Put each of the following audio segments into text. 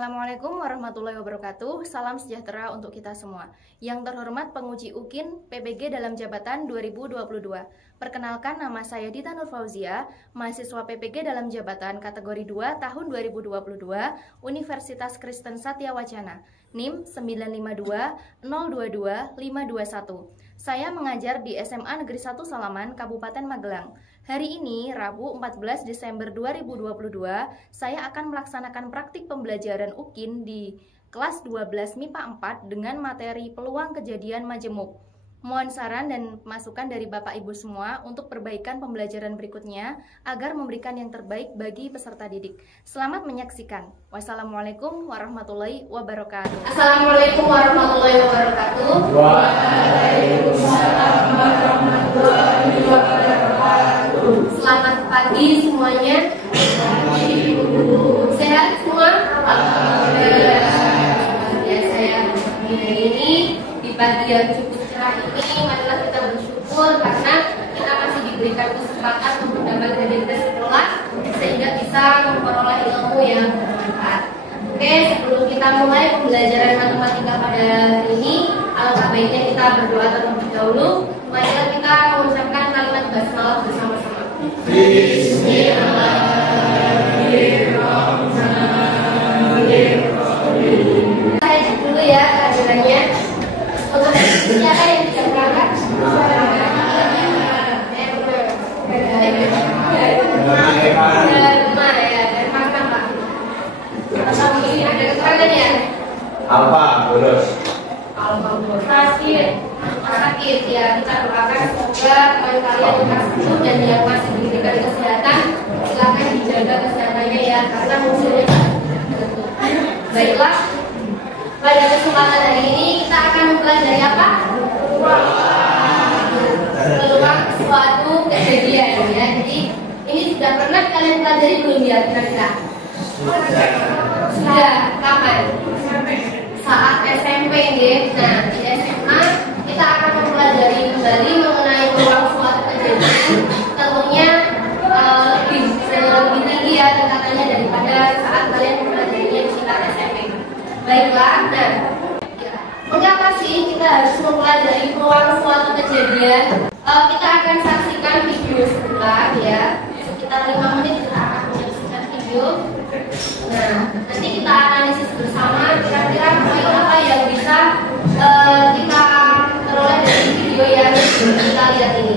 Assalamualaikum warahmatullahi wabarakatuh. Salam sejahtera untuk kita semua. Yang terhormat penguji UKIN PPG dalam jabatan 2022. Perkenalkan, nama saya Dita Nur Fauzia, mahasiswa PPG dalam jabatan kategori 2 tahun 2022 Universitas Kristen Satya Wacana, NIM 952022521. Saya mengajar di SMA Negeri 1 Salaman, Kabupaten Magelang. Hari ini, Rabu 14 Desember 2022, saya akan melaksanakan praktik pembelajaran UKIN di kelas 12 MIPA 4 dengan materi peluang kejadian majemuk. Mohon saran dan masukan dari Bapak Ibu semua untuk perbaikan pembelajaran berikutnya agar memberikan yang terbaik bagi peserta didik. Selamat menyaksikan. Wassalamualaikum warahmatullahi wabarakatuh. Assalamualaikum warahmatullahi wabarakatuh. Waalaikumsalam warahmatullahi wabarakatuh. Selamat pagi semuanya. Sehat semua? Alhamdulillah. Ya, saya hari ini di pagi yang cukup cerah ini, marilah kita bersyukur karena kita masih diberikan kesempatan untuk dapat hadir ke sekolah sehingga bisa memperoleh ilmu yang bermanfaat. Oke, sebelum kita mulai pembelajaran matematika pada hari ini, alangkah baiknya kita berdoa terlebih dahulu. Marilah kita mengucapkan kalimat basmalah bersama-sama. Bismillahirrahmanirrahim. Saya cek dulu ya kehadirannya. Untuk siapa yang tidak berangkat? Ini ada keterangan ya? Apa, bolos? Sakit ya, kita doakan semoga kalian lekas sembuh dan yang masih diberikan kesehatan silakan dijaga kesehatannya ya, karena musuhnya tentu. Baiklah, pada kesempatan hari ini kita akan mempelajari apa? Peluang suatu kejadian ya. Jadi ini sudah pernah kalian pelajari belum ya kira-kira? Sudah. Kapan? Saat SMP ya. Nah, di SMA kita akan mempelajari kembali mengenai peluang suatu kejadian, tentunya lebih tinggi ya tingkatannya daripada saat kalian mempelajarinya di tingkat SMP. Baiklah, nah mengapa sih kita harus mempelajari peluang suatu kejadian? Kita akan saksikan video sebentar ya, sekitar 5 menit kita akan menyaksikan video. Nah, nanti kita analisis bersama kira-kira poin apa yang bisa kita peroleh dari video yang kita lihat ini.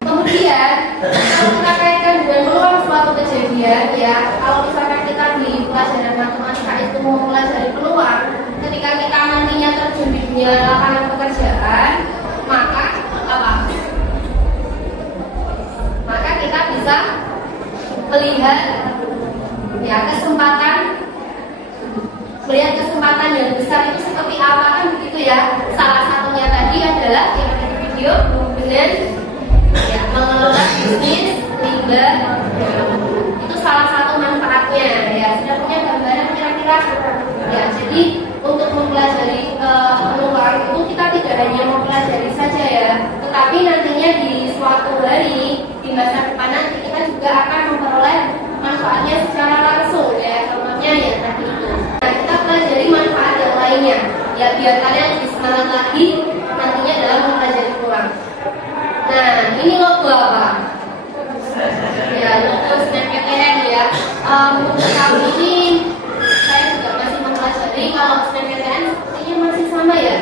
Kemudian kalau kita kaitkan dengan peluang suatu kejadian ya, kalau misalkan kita di pelajaran matematika itu mau mempelajari peluang, ketika kita nantinya terjun di dunia lapangan pekerjaan, maka apa? Maka kita bisa melihat ya melihat kesempatan yang besar itu seperti apa kan begitu ya. Salah satunya tadi adalah yang ada di video dengan ya, mengelola bisnis riba itu salah satu manfaatnya ya. Sudah punya gambaran kira-kira ya. Jadi untuk mempelajari peluang itu kita tidak hanya mempelajari saja ya, tetapi nantinya di suatu hari di masa depan nanti kita juga akan memperoleh manfaatnya secara langsung ya. Contohnya ya tadi itu. Nah, kita pelajari manfaat yang lainnya ya, biar kalian lebih semangat lagi nantinya dalam mempelajari peluang. Nah, ini logo apa? Ya, logo SNMPTN ya. Untuk tahun ini saya juga masih mempelajari. Kalau SNMPTN sepertinya masih sama ya.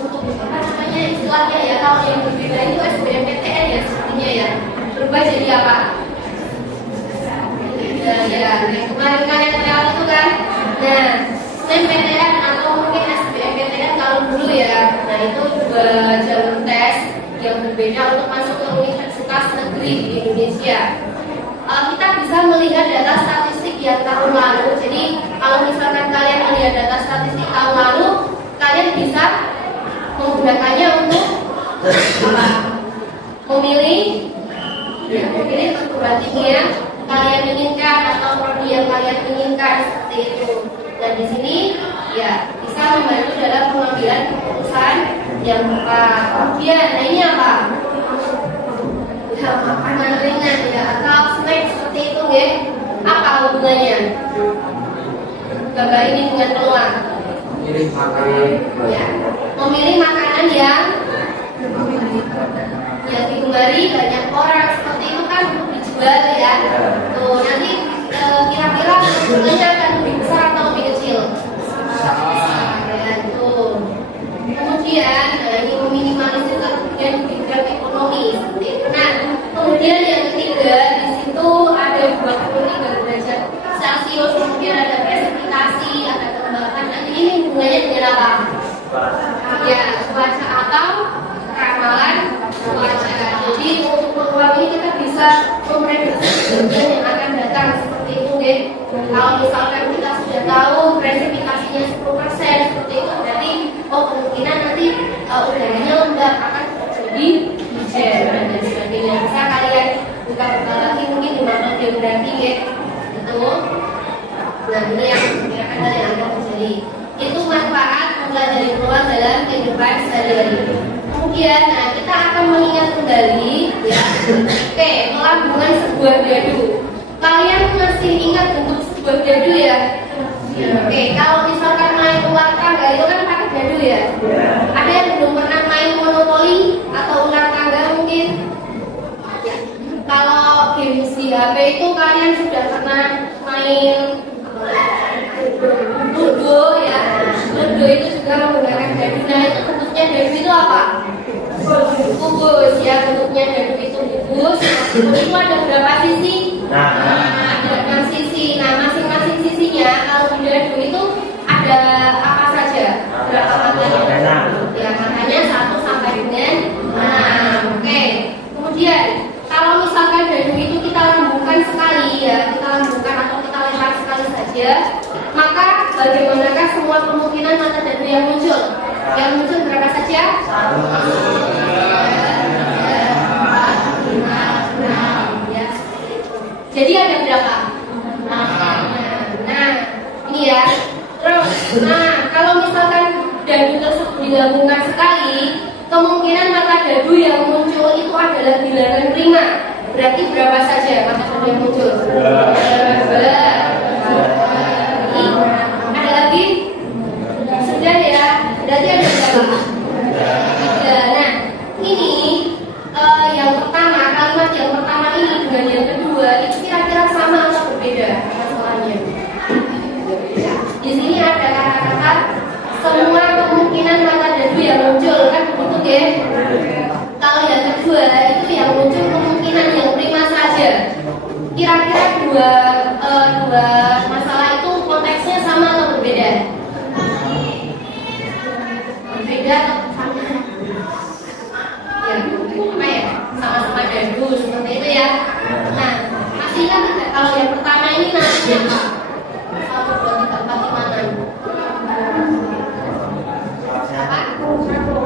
Untuk apa namanya istilahnya ya, kalau yang berbeda itu SBMPTN ya sepertinya ya. Berubah jadi apa? Ya, kemarin kalian lewat itu kan. Nah, SNMPTN atau mungkin SBMPTN kalau dulu ya. Nah, itu juga jalur tes yang berbeda untuk masuk ke universitas negeri di Indonesia. Kita bisa melihat data statistik yang tahun lalu. Jadi kalau misalkan kalian melihat data statistik tahun lalu, kalian bisa menggunakan apa? Memilih perguruan tinggi yang kalian inginkan atau prodi yang kalian inginkan seperti itu. Dan di sini ya bisa membantu dalam pengambilan keputusan yang tepat. Kemudian, nah ini apa? Ya, makanan ringan ya atau snack seperti itu ya. Apa hubungannya? Gambar ini dengan peluang. Memilih makanan. Ya, memilih makanan yang digemari banyak orang seperti itu kan untuk dijual ya. Tuh nanti kira-kira keuntungannya akan lebih besar atau lebih kecil? Ya, tuh. Kemudian ini meminimalisir kerugian di bidang ekonomi. Nah, kemudian yang ketiga di situ ada 23 derajat Celcius, kemudian ada presipitasi, ada kelembapan. Nah, ini hubungannya dengan apa? Ya, cuaca atau ramalan cuaca. Jadi untuk peluang ini kita bisa memprediksi hujan yang akan datang seperti itu deh. Kalau misalkan kita sudah tahu presipitasinya 10% seperti itu, berarti kemungkinan nanti udaranya lembab akan terjadi hujan dan sebagainya. Bisa kalian buka-buka lagi mungkin di mata geografi ya. Itu. Nah ini yang kira-kira hal yang akan terjadi. Itu manfaat mempelajari peluang dalam kehidupan sehari-hari. Kemudian, nah kita akan mengingat kembali, ya. Oke, melambungkan sebuah dadu. Kalian masih ingat bentuk sebuah dadu ya? Oke, kalau misalkan main ular tangga itu kan pakai dadu ya? Ada yang belum pernah main monopoli atau ular tangga mungkin? Ya. Kalau games di HP itu kalian sudah pernah main Ludo ya? Ludo itu juga menggunakan dadu. Nah itu bentuknya dadu itu apa? Kubus ya, bentuknya dadu itu kubus. Itu ada berapa sisi? Ada 6 sisi. Nah masing-masing sisinya kalau di dadu itu ada apa saja? Berapa matanya? Ya matanya 1 sampai dengan 6. Oke. Kemudian kalau misalkan dadu itu kita lambungkan sekali ya, kita lambungkan atau kita lempar sekali saja, maka bagaimanakah semua kemungkinan mata dadu yang muncul? Yang muncul berapa saja? 1, 2, 3, 4, 5, 6 ya. Jadi ada berapa? Nah, ini ya. Terus, nah kalau misalkan dadu tersebut digabungkan sekali, kemungkinan mata dadu yang muncul itu adalah bilangan prima. Berarti berapa saja mata dadu yang muncul? 2. Ada lagi? Sudah ya. Berarti ada berapa? 3. Nah, ini yang pertama, kalimat yang pertama ini dengan yang kedua itu kira-kira sama atau berbeda masalahnya? Ya. Di sini ada kata-kata semua kemungkinan mata dadu yang muncul kan begitu ya. Kalau yang kedua itu yang muncul kemungkinan yang prima saja. Kira-kira dua masalah itu konteksnya sama atau berbeda? Berbeda atau sama? Ya, apa ya? Sama-sama dadu seperti itu ya. Nah, masih ingat tidak kalau yang pertama ini namanya apa? 1, 2, 3, 4, 5, 6.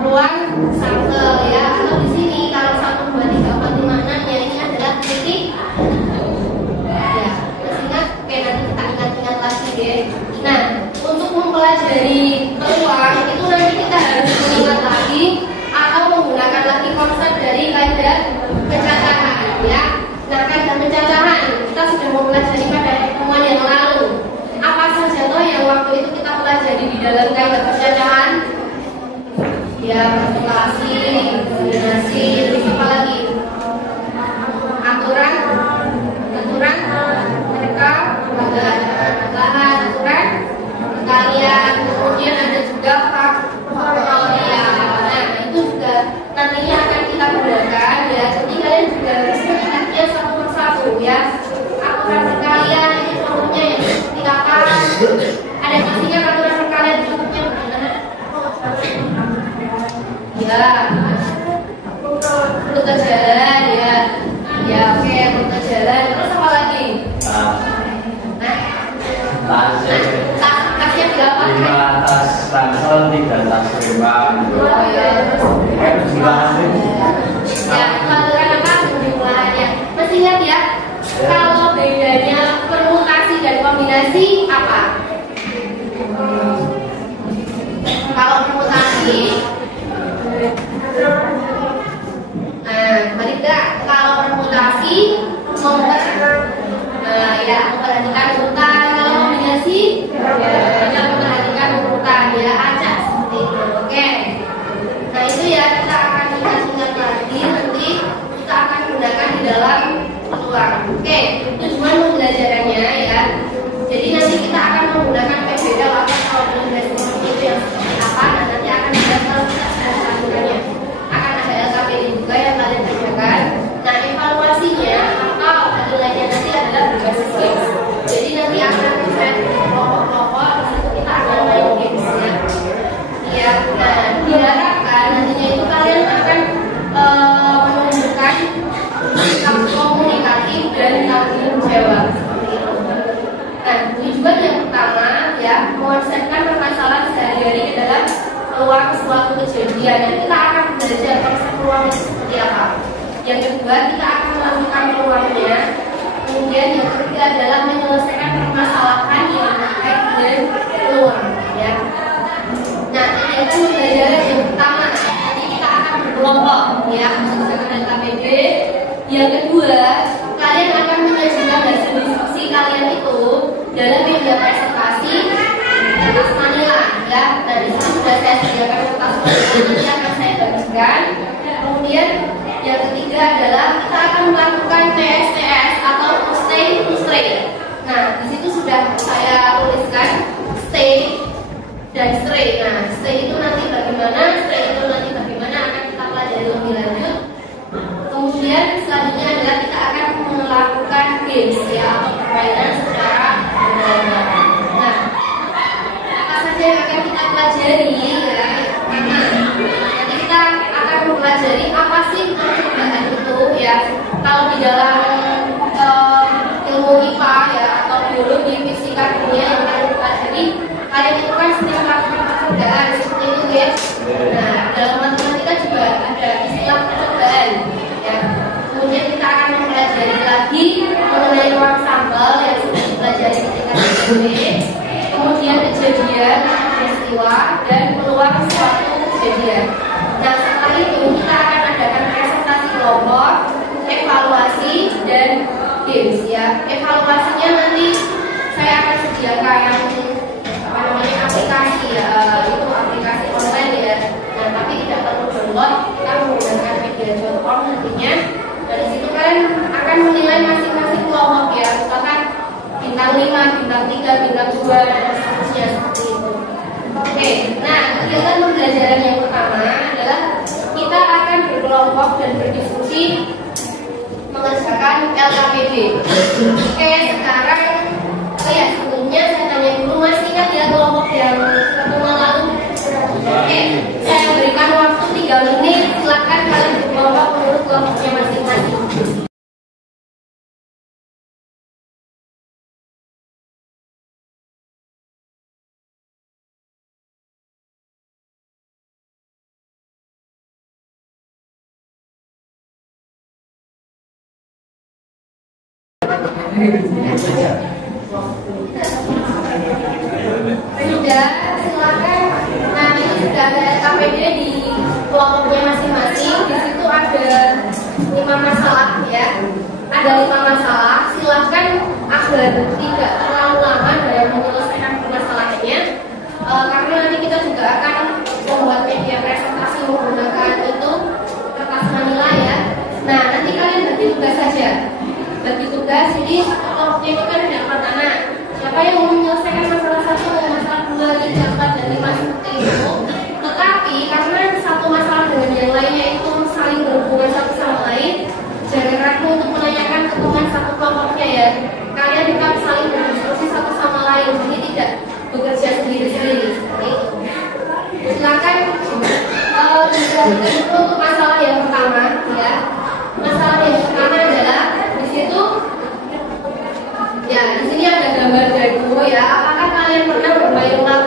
Ruang sangkel ya. Atau di sini kalau 1, 2, 3, 4, 5, 6 ya ini adalah titik. Ya, masih ingat? Oke, nanti kita ingat-ingat lagi deh. Nah, untuk mempelajari peluang itu nanti kita harus mengingat lagi atau menggunakan lagi konsep dari kaidah pencacahan ya. Nah, kaidah pencacahan kita sudah mempelajari pada pertemuan yang lalu. Apa saja toh yang waktu itu kita pelajari di dalam kaidah pencacahan? Ya, kalkulasi, kombinasi, terus apa lagi? Aturan, mereka, bahan, aturan, kalian, kemudian ada juga faktorial. Nah, itu juga nantinya akan kita gunakan ya. Jadi kalian juga harus mengingatnya satu persatu ya. Aturan perkalian ini contohnya yang seperti apa? Ada kasihnya aturan perkalian bentuknya bagaimana? Ya, rute jalan ya. Ya oke, rute jalan. Terus apa lagi? Nah, kasihnya apa? 5 tas ransel, 3 tas rembang. Oh iya. Kayak jumlahan ini. Ya, pelajaran apa? Jumlahannya. Masih ingat ya? Kalau bedanya permutasi dan kombinasi apa? Kalau permutasi, mari kita kalau permutasi memperhatikan urutan. Kalau kombinasi, kita memperhatikan urutan ya, acak seperti itu. Oke. Nah itu ya kita akan ingat-ingat lagi nanti kita akan gunakan di dalam peluang. Oke, tujuan pembelajarannya ya. Jadi nanti kita akan menggunakan PBL atau kombinasi seperti itu yang seperti apa. Nah nanti akan dibahas kalau kita sudah melakukannya. Akan ada LKPD juga yang kalian kerjakan. Nah evaluasinya atau nilainya nanti adalah berbasis games. Jadi nanti akan set kelompok-kelompok. Di situ kita akan main games ya. Ya, nah diharapkan nantinya itu kalian akan menunjukkan sikap komunikatif dan tanggung jawab seperti itu. Nah, tujuan yang pertama ya mengonsepkan permasalahan sehari-hari ke dalam peluang suatu kejadian. Dan kita akan belajar konsep peluang itu seperti apa. Yang kedua kita akan melakukan peluangnya. Kemudian yang ketiga adalah menyelesaikan permasalahan yang terkait dengan peluang ya. Nah, ini adalah pembelajaran yang pertama. Nanti kita akan berkelompok ya, menyelesaikan LKPD. Yang kedua, kalian akan menyajikan hasil diskusi kalian itu dalam media presentasi kertas manila ya. Nah, di sini sudah saya sediakan kertas manila yang akan saya bagikan. Kemudian yang ketiga adalah kita akan melakukan TSTS atau stay to stay. Nah, di situ sudah saya tuliskan stay dan stray. Nah, stay itu nanti bagaimana, stray itu nanti bagaimana akan kita pelajari lebih lanjut. Kemudian selanjutnya adalah kita akan melakukan games ya atau permainan secara berkelompok. Nah, apa saja yang akan kita pelajari ya? Nanti kita akan mempelajari apa sih percobaan itu ya. Kalau di dalam ilmu IPA ya atau biologi, fisika, kimia yang kalian pelajari, kalian itu kan sering melakukan percobaan seperti itu ya. Nah, dalam matematika juga ada istilah percobaan ya. Kemudian kita akan mempelajari lagi mengenai ruang sampel yang sudah dipelajari ketika SMP. Kemudian kejadian, peristiwa, dan peluang suatu kejadian. Nah, setelah itu kita akan adakan presentasi kelompok, evaluasi, dan games ya. Evaluasinya nanti saya akan sediakan aplikasi ya, itu aplikasi online ya. Nah, tapi tidak perlu download, kita menggunakan media.com nantinya. Dari situ kalian akan menilai masing-masing kelompok ya, misalkan bintang 5, bintang 3, bintang 2 dan seterusnya seperti itu. Oke, nah kegiatan pembelajaran yang pertama adalah kita akan berkelompok dan berdiskusi mengerjakan LKPD. Oke, sekarang ya sebelumnya saya tanya dulu, masih ingat ya kelompok yang pertemuan lalu? Oke, saya berikan waktu 3 menit, silakan kalian berkelompok menurut kelompoknya masing-masing. Sudah, silakan. Nah, ini sudah ada KPD di kelompoknya masing-masing. Di situ ada 5 masalah ya. Ada 5 masalah. Silakan agar tidak terlalu lama dalam menyelesaikan permasalahannya. Karena nanti kita juga akan membuat media presentasi menggunakan itu kertas manila ya. Nah, nanti kalian bagi tugas saja. Bagi tugas, jadi kelompoknya itu kan ada 4 anak. Siapa yang mau menyelesaikan masalah 1, masalah 2, 3, 4, dan 5 seperti itu. Tetapi karena satu masalah dengan yang lainnya itu saling berhubungan satu sama lain, jangan ragu untuk menanyakan ke teman satu kelompoknya ya. Kalian tetap saling berdiskusi satu sama lain, jadi tidak bekerja sendiri-sendiri seperti itu. Silakan itu untuk masalah yang pertama ya. Masalah yang pertama adalah di situ ya, di sini ada gambar dagu ya. Apakah kalian pernah bermain ulang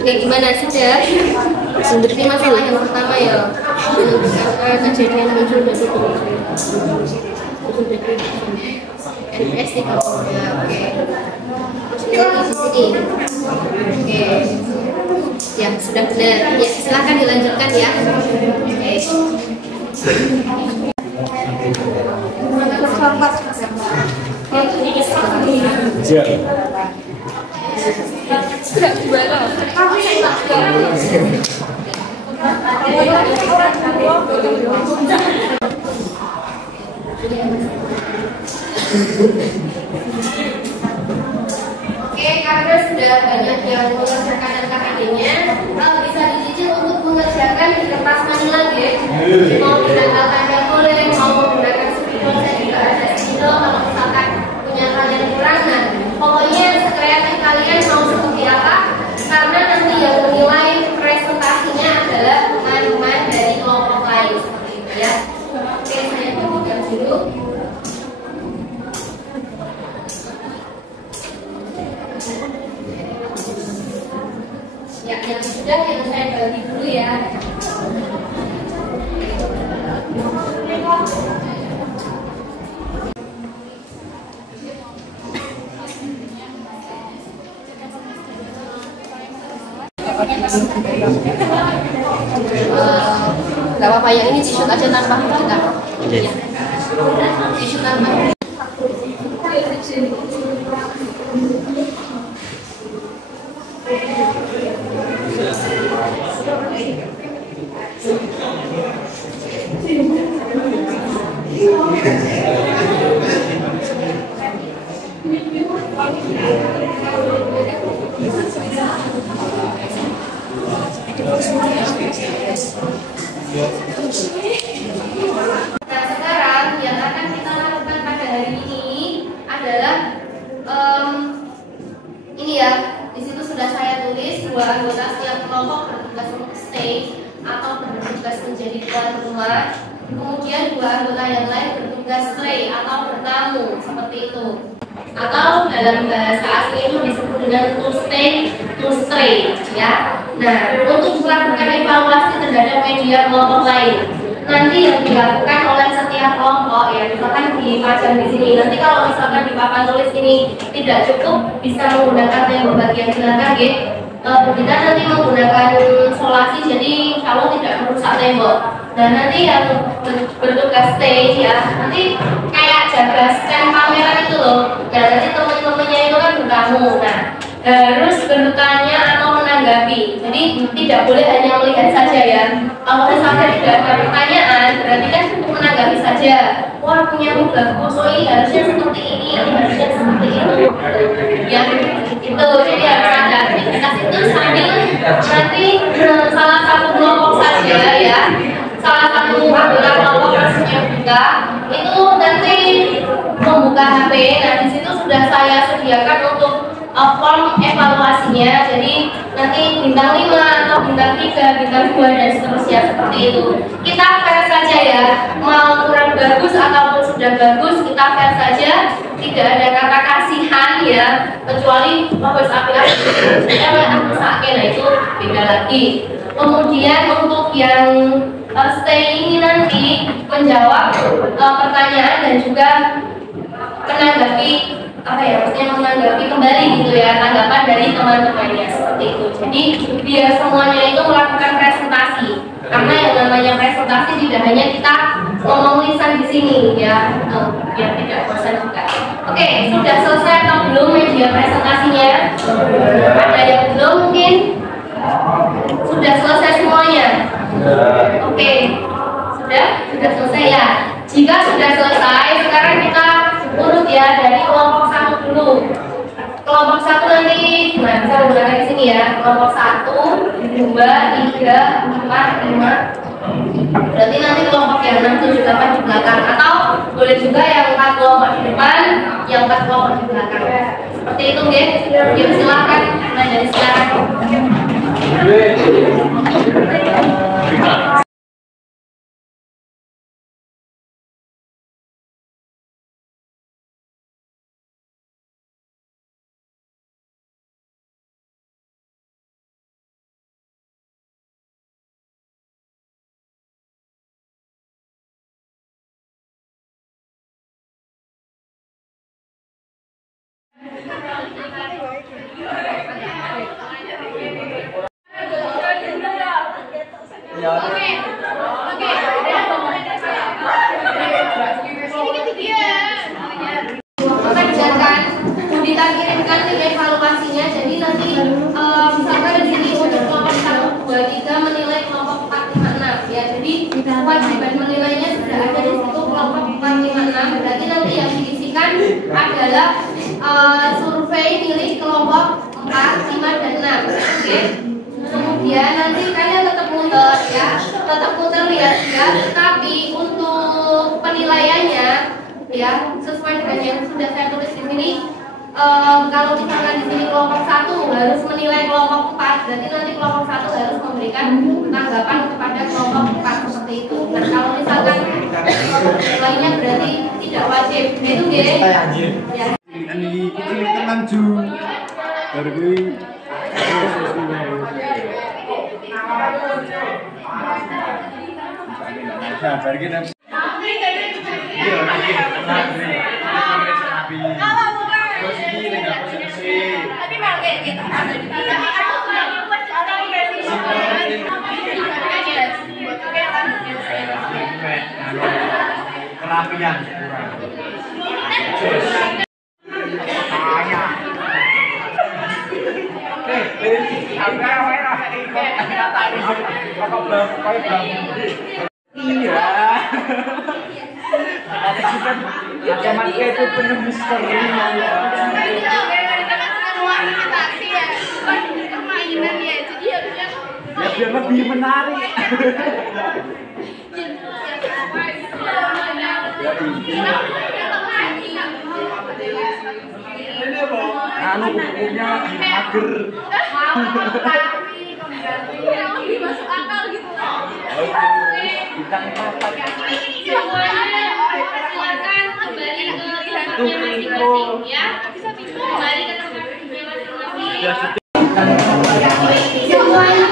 Oke, gimana sudah? Ini masalah yang pertama ya. Kejadian muncul dari NS 3 ya, oke. Terus ini di sini. Oke. Ya, sudah benar. Ya, silakan dilanjutkan ya. Oke. Oke, karena sudah banyak yang mengerjakan LKPD-nya, bisa dicicil untuk mengerjakan di kertas manila ya. Mau menggunakan tanda boleh, mau menggunakan spidol, saya juga ada spidol. Kalau misalkan punya kalian kurang, nah pokoknya sekreatif kalian mau seperti apa, karena nanti yang menilai presentasinya adalah teman-teman dari kelompok lain seperti itu ya. Oke, saya tunjukkan dulu. Ya, yang sudah yang saya bagi dulu ya. Gak apa-apa, yang ini t-shirt aja tanpa kita. Ya. T-shirt tanpa. Nah, sekarang yang akan kita lakukan pada hari ini adalah ini ya. Di situ sudah saya tulis dua anggota setiap kelompok bertugas untuk stay atau bertugas menjadi tuan rumah. Kemudian dua anggota yang lain bertugas stay atau bertamu seperti itu. Atau dalam bahasa asli itu disebut dengan to stay, to stray ya. Nah, untuk melakukan evaluasi terhadap media kelompok lain, nanti yang dilakukan oleh setiap kelompok ya, misalkan dipajang di sini. Nanti kalau misalkan di papan tulis ini tidak cukup, bisa menggunakan tembok bagian belakang ya. Kita nanti menggunakan solasi, jadi kalau tidak merusak tembok. Nah, nanti yang bertugas stay ya, nanti kayak jaga stand pameran itu loh. Nah, nanti teman-temannya itu kan bertamu. Nah, harus bertanya atau menanggapi. Jadi tidak boleh hanya melihat saja ya. Kalau misalnya tidak ada pertanyaan, berarti kan untuk menanggapi saja. Wah, punya bagus, oh ini harusnya seperti ini harusnya seperti itu. Ya, itu jadi harus ada aktivitas itu sambil nanti salah satu kelompok saja ya. Salah satu anggota kelompok harusnya buka itu nanti membuka HP. Nah, di situ sudah saya sediakan untuk form evaluasinya. Jadi nanti bintang 5 atau bintang 3, bintang 2 dan seterusnya seperti itu. Kita fair saja ya. Mau kurang bagus ataupun sudah bagus, kita fair saja. Tidak ada kata kasihan ya. Kecuali bagus api-api. Aku sakit, nah itu beda lagi. Kemudian untuk yang stay ini nanti menjawab pertanyaan dan juga menanggapi apa ya, maksudnya menanggapi kembali gitu ya, tanggapan dari teman-temannya seperti itu. Jadi biar semuanya itu melakukan presentasi, karena yang namanya presentasi tidak hanya kita ngomong lisan di sini ya, biar tidak bosan juga. Oke, sudah selesai atau belum media presentasinya? Ada yang belum mungkin? Sudah selesai semuanya? Oke, sudah selesai ya. Jika sudah selesai, sekarang kita urut ya dari kelompok 1 dulu. Kelompok 1 nanti, nah bisa menggunakan di sini ya. Kelompok 1, 2, 3, 4, 5. Berarti nanti kelompok yang 6, 7, 8 di belakang, atau boleh juga yang 4 kelompok di depan, yang 4 kelompok di belakang. Seperti itu, guys. Ya, silakan. Nah, dari sekarang. Pekerjakan, kita kirimkan link evaluasinya. Jadi nanti misalkan di sini untuk kelompok 1, 2, 3 menilai kelompok 4, 5, 6 ya. Jadi kewajiban menilainya sudah ada di situ kelompok 4, 5, 6. Berarti nanti yang diisikan adalah survei milik kelompok 4, 5, dan 6. Oke. Kemudian nanti kalian tetap muter ya, lihat ya. Tapi untuk penilaiannya ya sesuai dengan yang sudah saya tulis di sini. Kalau misalkan di sini kelompok 1 harus menilai kelompok 4, berarti nanti kelompok 1 harus memberikan tanggapan kepada kelompok 4 seperti itu. Nah kalau misalkan lainnya berarti tidak wajib. Itu deh. Ya. Ini kita maju baru gue sabar kita kerapian iya kacamata itu penuh misteri ya biar lebih menarik anu kukunya mager Masuk akal gitu. bintang 4 Silakan kembali ke tempatnya masing-masing ya. Kembali ke tempatnya masing-masing. Semuanya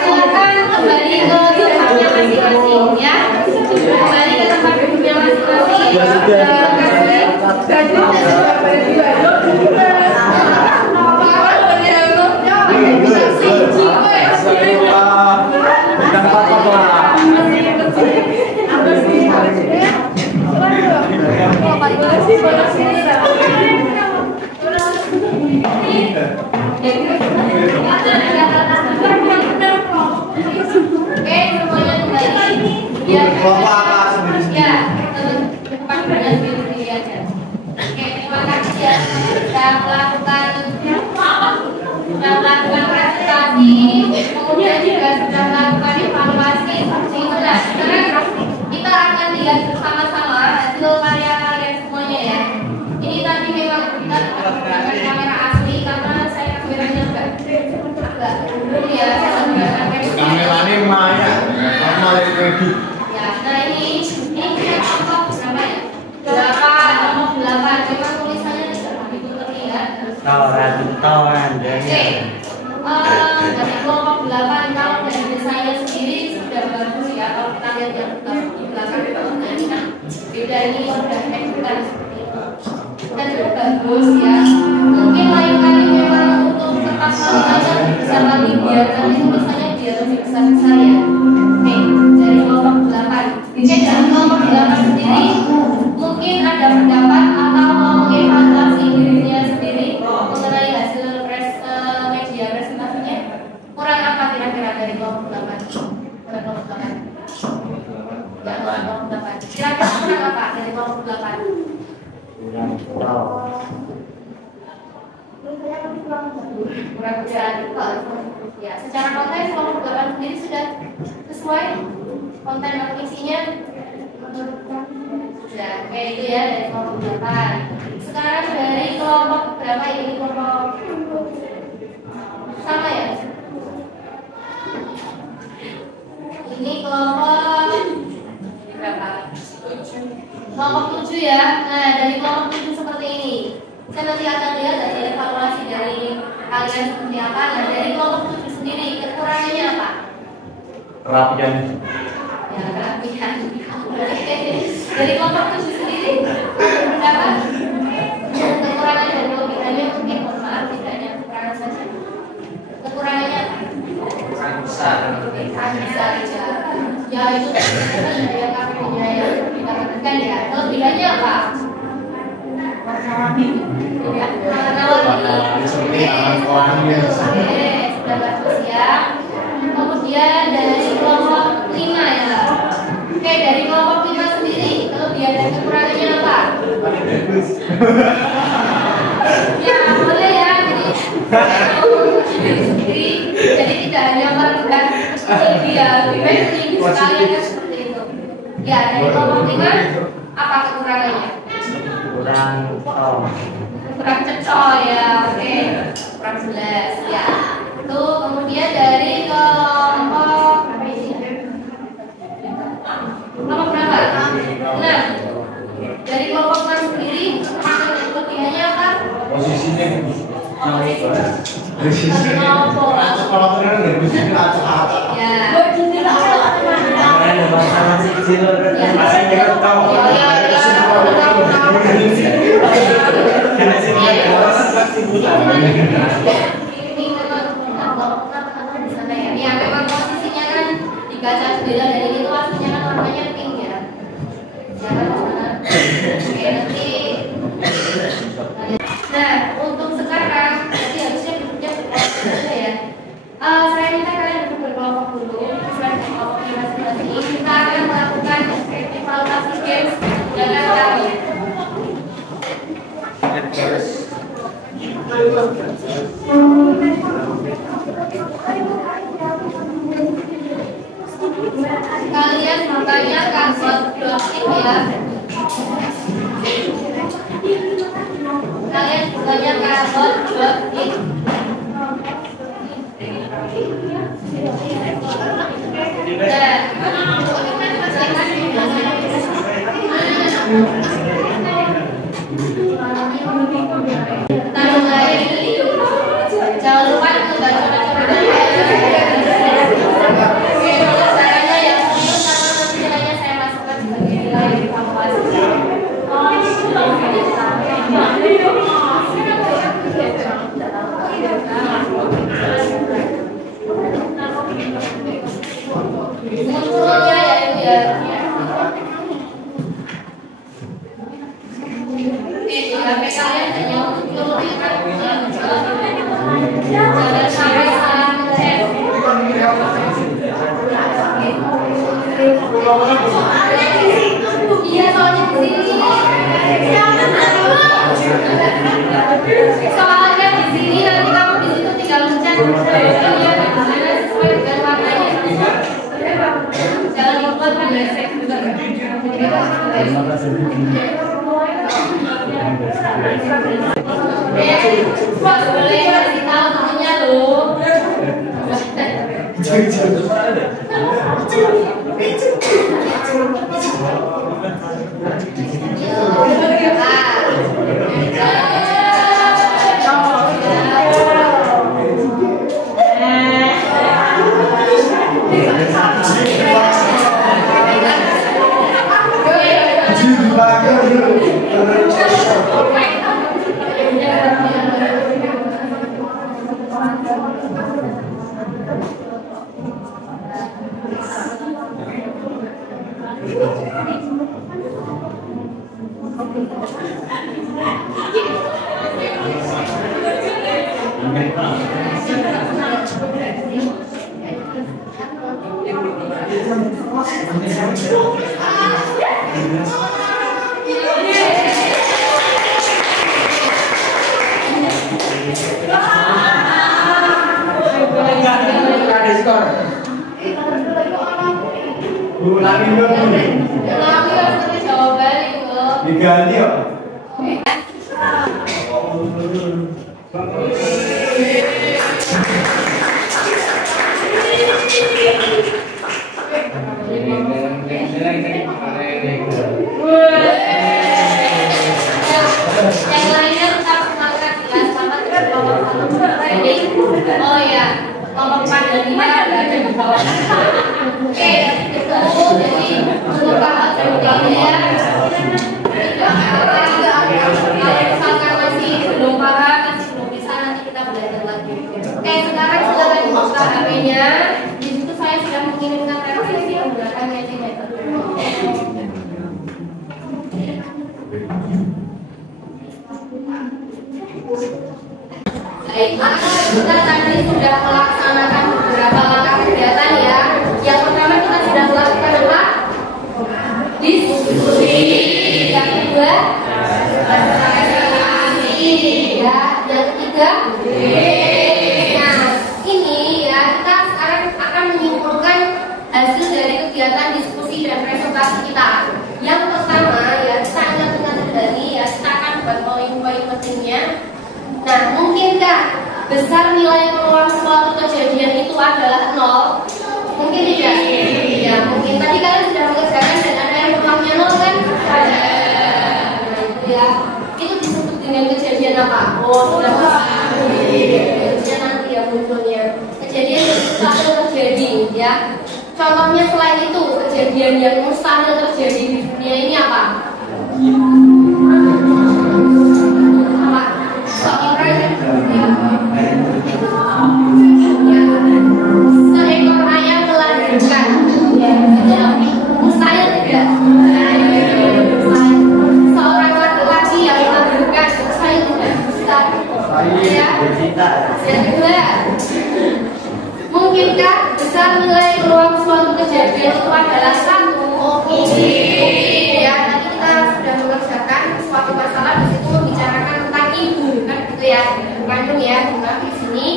silakan kembali ke tempatnya masing-masing ya. Kembali ke tempatnya masing-masing. Melakukan presentasi, kemudian juga sudah melakukan evaluasi seperti itu. Nah, sekarang kita akan lihat bersama-sama hasil karya kalian semuanya ya. Ini tadi memang kita menggunakan kamera asli karena saya kameranya agak dulu ya. Saya menggunakan kameranya Maya normal itu ya. Nah ini kelompok berapa ya? 8, kelompok 8. Memang tulisannya tidak begitu terlihat. Tawaran Oke, dari kelompok 8 kalau dari desainnya sendiri sudah bagus ya. Kalau kita lihat yang di belakang itu, nah ini kan beda, ini sudah bukan seperti itu. Dan juga bagus ya. Mungkin lain kali memang untuk kertas kalian bisa lagi biar nanti tulisannya biar lebih besar-besar ya. Oke, dari kelompok 8. Oke, dari kelompok 8 sendiri mungkin ada pendapat atau mau mengevaluasi dirinya sendiri mengenai hasil media presentasinya. Kurang apa kira-kira dari kelompok 8? Bukan kelompok 8. Ya, kelompok 8. Kira-kira kurang apa dari kelompok 8? Kurang besar ya. Secara konten kelompok 8 sendiri sudah sesuai konten dan isinya. Sudah, oke itu ya dari kelompok 8. Sekarang dari kelompok berapa ini? Kelompok sama ya? Ini kelompok berapa? Kelompok 7 ya. Nah dari kelompok 7 seperti ini. Saya nanti akan lihat hasil evaluasi dari kalian seperti apa. Nah dari kelompok 7 sendiri kekurangannya apa? kerapian Ya kerapian. Dari kelompok 7 sendiri berapa? Kekurangan dan kelebihan. Ya itu ya kakinya yang kita katakan ya. Kelebihannya apa? Warna-warni. Oke, sudah bagus ya. Kemudian dari kelompok 5 ya. Oke, dari kelompok 5 sendiri kelebihan dan kekurangannya apa? Ya boleh ya. Jadi tidak hanya merendah lebih baik tinggi sekali seperti itu. Ya dari kelompok 5 apa kekurangannya? Kurang cecok ya, oke, kurang jelas ya. Tuh kemudian dari kelompok berapa ini? Kelompok berapa? 6. Dari kelompok 6 sendiri kelebihannya apa? Posisinya ya memang posisinya kan di kaca jendela dan ini tuh aslinya kan warnanya pink ya. Oke, nanti. Nah, untuk sekarang nanti harusnya duduknya berkelompok ya. Saya minta kalian duduk berkelompok dulu sesuai dengan kelompoknya masing-masing. Kita akan melakukan evaluasi games dengan kami. Kalian makanya karbon dioksida ya. Kalian bukanya karbon dioksida. Taruh lagi. Jangan lupa untuk coba-coba. Caranya yang serius karena nanti nilainya saya masukkan sebagai nilai evaluasi. Munculnya yaitu ya. Di HP kalian hanya muncul jangan sampai salah ngecek. Iya soalnya di sini. Soalnya di sini nanti kamu di situ tinggal mencet iya di mana sesuai dengan warnanya. Jangan lupa menyesek juga. Boleh kasih tahu temennya loh. Diganti ya. Yang lainnya tetap semangat ya, selamat kelompok 1. Oh ya, kelompok 4 dan 5 ada di bawah. Oke, itu jadi untuk hal seperti ya. Kalau misalkan masih belum paham, masih belum bisa, nanti kita belajar lagi. Oke, sekarang silakan buka HP-nya. diskusi dan presentasi kita. Yang pertama ya, kita ingat-ingat kembali ya, kita akan buat poin-poin pentingnya. Nah, mungkinkah besar nilai peluang suatu kejadian itu adalah 0? Mungkin tidak? Ya, mungkin. Tadi kalian sudah mengerjakan dan ada yang peluangnya 0 kan? Ada. Nah, itu ya. Itu disebut dengan kejadian apa? Oh, sudah pasti. Kejadian nanti ya munculnya. Kejadian yang mustahil terjadi ya. Contohnya selain itu, kejadian yang mustahil terjadi di dunia ini apa? Apa? Seorang seekor ayam melahirkan. Mustahil tidak? Seorang laki-laki yang melahirkan. Mustahil tidak? Ya. Yang kedua, mungkinkah besar nilai peluang suatu kejadian itu adalah 1? Mungkin ya. Tadi kita sudah mengerjakan suatu masalah di situ membicarakan tentang ibu kan gitu ya, kandung ya. Bukan di sini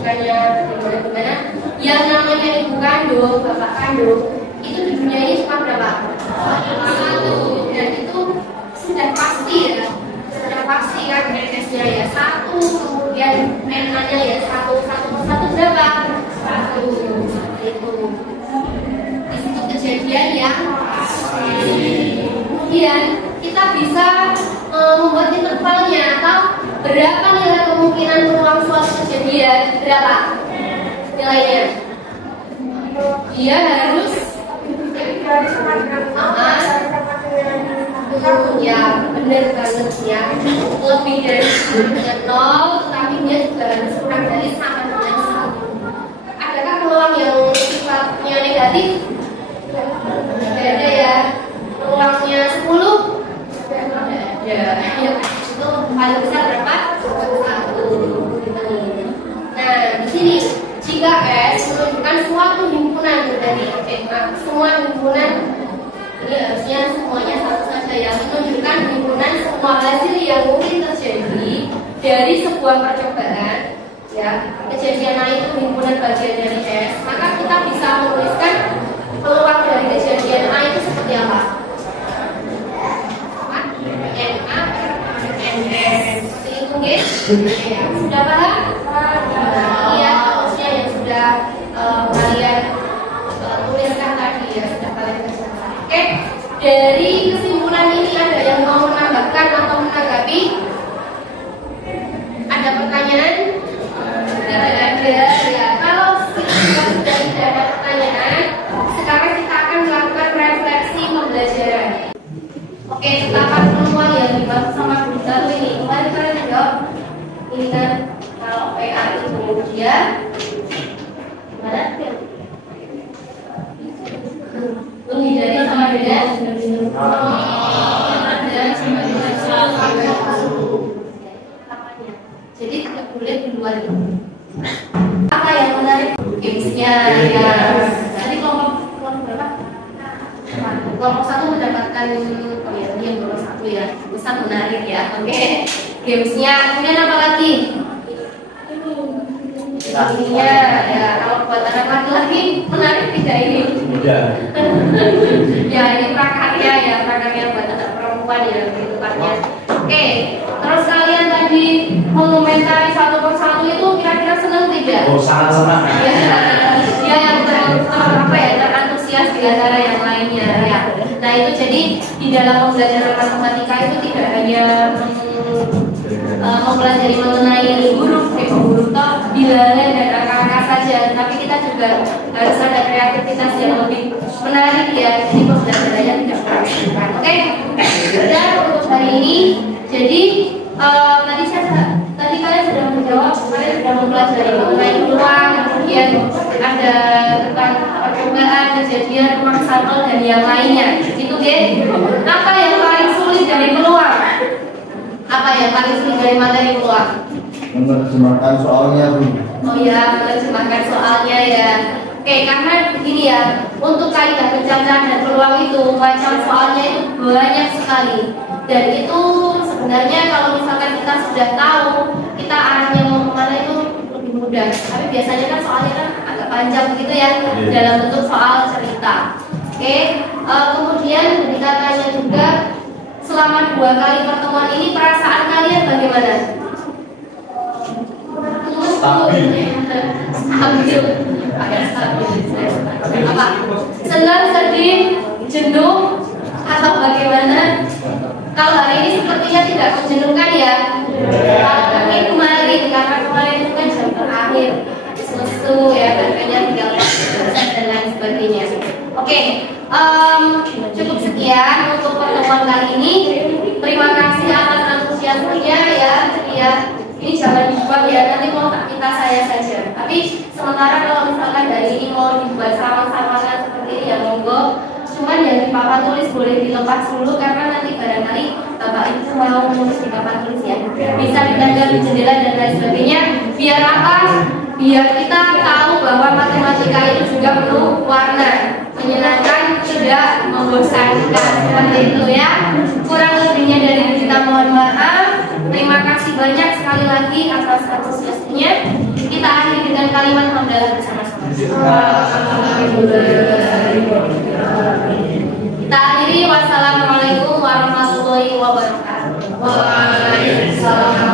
bukannya gimana yang namanya ibu kandung, bapak kandung itu di dunia ini cuma berapa? 1. Dan itu sudah pasti ya, sudah pasti kan NS-nya ya 1, kemudian NA-nya ya 1 berapa? 1. Itu kejadian yang kemudian kita bisa membuat intervalnya atau berapa nilai kemungkinan peluang suatu kejadian, berapa nilainya? Dia harus ya benar banget ya, lebih dari dengan 0, tapi dia juga harus kurang dari sama dengan 1. Adakah peluang yang sifatnya negatif? Tidak ada ya. Peluangnya 10? Tidak ada. Itu paling besar berapa? 1. Nah, di sini jika S menunjukkan suatu himpunan dari semua himpunan, ini harusnya semuanya satu saja ya, menunjukkan himpunan semua hasil yang mungkin terjadi dari sebuah percobaan ya, kejadian A itu himpunan bagian dari S, maka kita bisa menuliskan peluang dari kejadian A itu seperti apa? NA NS seperti itu guys. Sudah paham? Iya, harusnya yang sudah kalian tuliskan tadi ya, sudah kalian kerjakan. Oke, dari kesimpulan ini ada yang mau menambahkan atau menanggapi? Ada pertanyaan? Tidak ada ya. Kalau sudah tidak ada pertanyaan, sekarang kita akan melakukan refleksi pembelajaran. Oke, tetapan peluang yang dimaksud sama guru baru ini, kemarin kalian jawab. Ini kan kalau PA itu dia gimana? Menghindari sama dengan jadi tidak boleh di luar itu. Apa yang menarik? Gamesnya ya. Jadi kelompok berapa? Kelompok 1 mendapatkan ini yang kelompok 1 ya. Besar menarik ya. Oke. Gamesnya kemudian apa lagi? Ininya ya, kalau buat anak laki-laki menarik tidak ini? Ya ini prakarya ya, prakarya buat anak perempuan ya, gitu tepatnya. Oke, terus kalian tadi mengomentari satu persatu itu kira-kira senang tidak? Oh, sangat senang. Ya yang apa ya, terantusias di antara yang lainnya ya. Nah itu jadi di dalam pembelajaran matematika itu tidak hanya mempelajari mengenai huruf toh bilangan dan angka-angka saja, tapi kita juga harus ada kreativitas yang lebih menarik ya. Jadi pembelajarannya tidak membosankan. Oke, dan untuk hari ini, jadi tadi kalian sudah menjawab, kalian sudah mempelajari mengenai peluang, kemudian ada tentang percobaan, kejadian, ruang sampel dan yang lainnya. Itu guys. Apa yang paling sulit dari peluang? Apa yang paling sulit dari materi peluang? Menerjemahkan soalnya Bu. Oh ya, menerjemahkan soalnya ya. Oke, karena begini ya, untuk kaidah pencacahan dan peluang itu macam soalnya itu banyak sekali. Dan itu sebenarnya kalau misalkan kita sudah tahu kita arahnya mau kemana itu lebih mudah. Tapi biasanya kan soalnya kan agak panjang gitu ya, dalam bentuk soal cerita. Oke, kemudian ditanya juga selama 2 kali pertemuan ini perasaan kalian bagaimana? Stabil. Stabil. Apa? Senang, sedih, jenuh, atau bagaimana? Kalau hari ini sepertinya tidak menjenuhkan ya. Mungkin kemarin, karena kemarin itu kan jam terakhir, susu ya, harganya 30% dan lain sebagainya. Oke, cukup sekian untuk pertemuan kali ini. Terima kasih atas antusiasmenya ya. Ya, ini jangan dibuat ya, nanti mau tak minta saya saja. Tapi sementara kalau misalkan dari ini mau dibuat sama-samakan seperti ini ya monggo. Cuman yang di papan tulis boleh dilepas dulu karena nanti barangkali bapak itu mau menulis di papan tulis ya. Bisa ditempel di jendela dan lain sebagainya. Biar apa? Biar kita tahu bahwa matematika itu juga penuh warna, menyenangkan, tidak membosankan, seperti itu ya. Kurang lebihnya dari kita mohon maaf. Terima kasih banyak sekali lagi atas antusiasmenya. Kita akhiri dengan kalimat hamdalah bersama-sama. Kita akhiri. Wassalamualaikum warahmatullahi wabarakatuh. Waalaikumsalam.